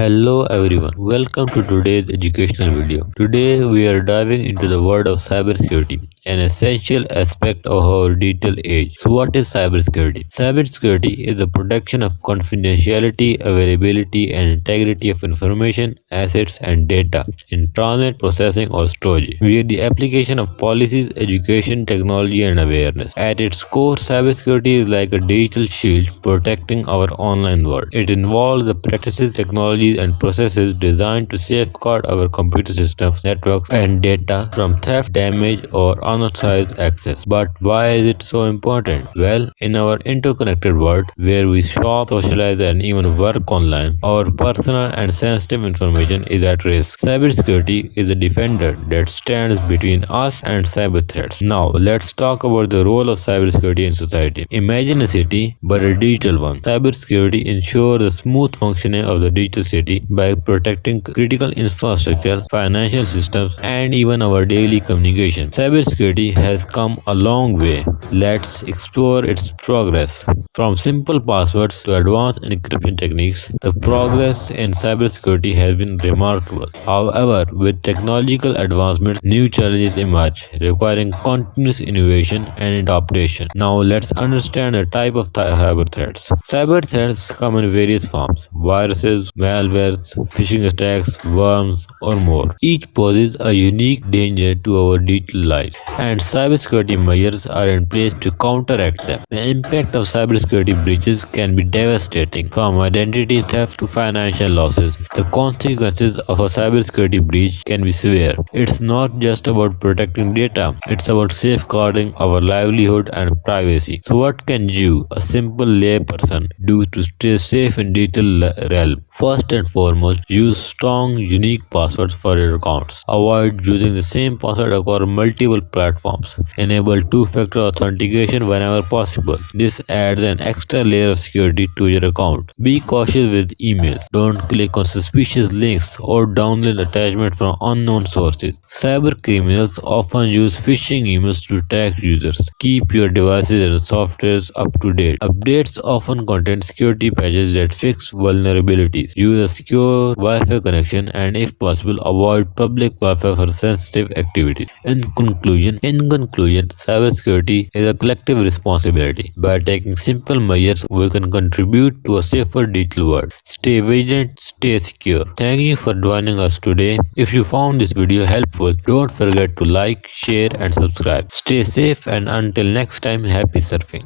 Hello everyone, welcome to today's educational video. Today we are diving into the world of cybersecurity, an essential aspect of our digital age. So what is cybersecurity? Cybersecurity is the protection of confidentiality, availability and integrity of information, assets and data in transit, processing or storage via the application of policies, education, technology and awareness. At its core, cybersecurity is like a digital shield protecting our online world. It involves the practices, technologies, and processes designed to safeguard our computer systems, networks, and data from theft, damage, or unauthorized access. But why is it so important? Well, in our interconnected world where we shop, socialize, and even work online, our personal and sensitive information is at risk. Cybersecurity is a defender that stands between us and cyber threats. Now, let's talk about the role of cybersecurity in society. Imagine a city, but a digital one. Cybersecurity ensures the smooth functioning of the digital city by protecting critical infrastructure, financial systems, and even our daily communication. Cybersecurity has come a long way. Let's explore its progress. From simple passwords to advanced encryption techniques, the progress in cybersecurity has been remarkable. However, with technological advancements, new challenges emerge, requiring continuous innovation and adaptation. Now, let's understand the type of cyber threats. Cyber threats come in various forms: viruses, malwares, phishing attacks, worms, or more. Each poses a unique danger to our digital lives, and cybersecurity measures are in place to counteract them. The impact of cybersecurity breaches can be devastating, from identity theft to financial losses. The consequences of a cybersecurity breach can be severe. It's not just about protecting data, it's about safeguarding our livelihood and privacy. So, what can you, a simple layperson, do to stay safe in digital realm? First and foremost, use strong, unique passwords for your accounts. Avoid using the same password across multiple platforms. Enable two-factor authentication whenever possible. This adds an extra layer of security to your account. Be cautious with emails. Don't click on suspicious links or download attachments from unknown sources. Cyber criminals often use phishing emails to attack users. Keep your devices and softwares up to date. Updates often contain security patches that fix vulnerabilities. Use a secure Wi-Fi connection and if possible avoid public Wi-Fi for sensitive activities. In conclusion, cybersecurity is a collective responsibility. By taking simple measures, we can contribute to a safer digital world. Stay vigilant, stay secure. Thank you for joining us today. If you found this video helpful, don't forget to like, share and subscribe. Stay safe and until next time, happy surfing.